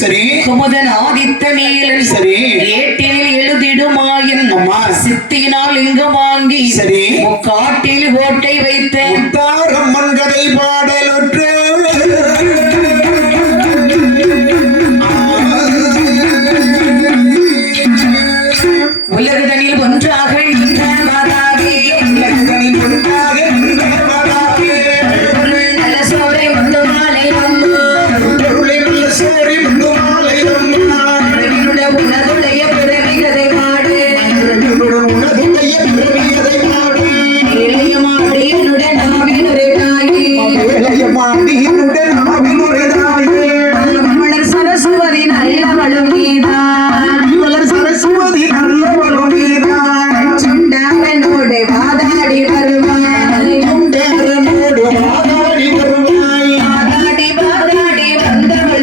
சரி குமுதன் ஆதித்த நீலன் சரி ஏட்டினில் எழுதிடுமாயின் அம்மா சித்தினால் இங்கு வாங்கி சரி காட்டில் ஓட்டை வைத்த முத்தார